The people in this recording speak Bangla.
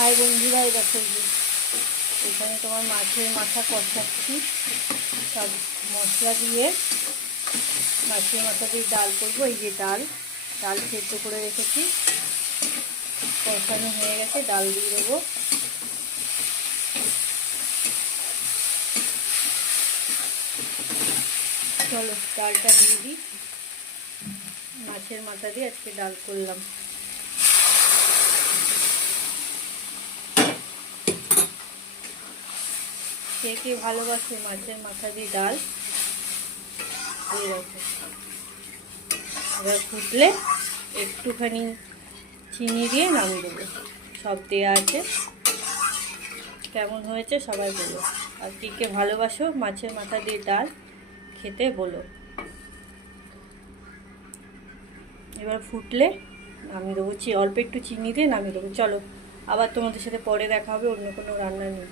হাই বন্ধুরা, দেখো এখানে তোমার মাছের মাথা কষাচ্ছি। সব মশলা দিয়ে মাছের মাথা দিয়ে ডাল করবো। এই যে ডাল সেদ্ধ করে রেখেছি, কষানো হয়ে গেছে, ডাল দিয়ে দেবো। চলো ডালটা দিয়ে দিই। মাছের মাথা দিয়ে আজকে ডাল করলাম। কে কে ভালোবাসে মাছের মাথা দিয়ে ডাল? এই দেখো, এবার ফুটলে একটুখানি চিনি দিয়ে নামিয়ে দেবো। সব দেওয়া আছে। কেমন হয়েছে সবাই বলো, আর কে কে ভালোবাসো মাছের মাথা দিয়ে ডাল খেতে বলো। এবার ফুটলে নামিয়ে দেবো, অল্প একটু চিনি দিয়ে নামিয়ে দেবো। চলো আবার তোমাদের সাথে পরে দেখা হবে অন্য কোনো রান্না নিয়ে।